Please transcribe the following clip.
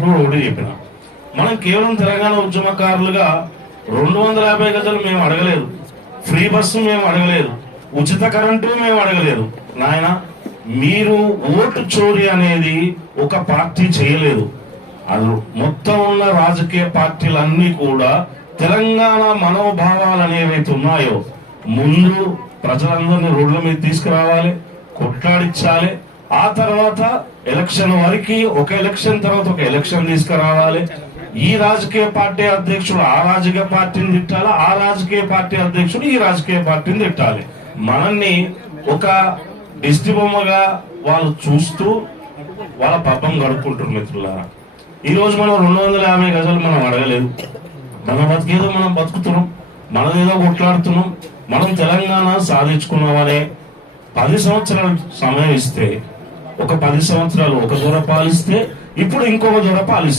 వచ్చినప్పుడు కూడా ఒకటి చెప్పిన. మనం కేవలం తెలంగాణ ఉద్యమకారులుగా రెండు వందల యాభై గజలు మేము అడగలేదు. ఫ్రీ బస్సు మేము అడగలేదు. ఉచిత కరెంటు మేము అడగలేదు. నాయన మీరు ఓటు చోరీ అనేది ఒక పార్టీ చేయలేదు. అది మొత్తం ఉన్న రాజకీయ పార్టీలన్నీ కూడా తెలంగాణ మనోభావాలు అనేవైతే ఉన్నాయో ముందు ప్రజలందరినీ రోడ్ల మీద తీసుకురావాలి కొట్లాడించాలి ఆ తర్వాత ఎలక్షన్ వరకు ఒక ఎలక్షన్ తర్వాత ఒక ఎలక్షన్ తీసుకురావాలి. ఈ రాజకీయ పార్టీ అధ్యక్షుడు ఆ రాజకీయ పార్టీని తిట్టాలి? ఆ రాజకీయ పార్టీ అధ్యక్షుడు ఈ రాజకీయ పార్టీని తిట్టాలి. మనల్ని ఒక దిష్టిబొమ్మగా వాళ్ళు చూస్తూ వాళ్ళ పబ్బం గడుపుకుంటారు మిత్రులారా. ఈ రోజు మనం రెండు వందల యాభై గజాలు మనం అడగలేదు. మన బతికేదో మనం బతుకుతున్నాం. మనదేదో కొట్లాడుతున్నాం. మనం తెలంగాణ సాధించుకున్నామనే పది సంవత్సరాలు సమయం ఇస్తే ఒక పది సంవత్సరాలు ఒక దూర పాలిస్తే ఇప్పుడు ఇంకొక దూర పాలిస్తే.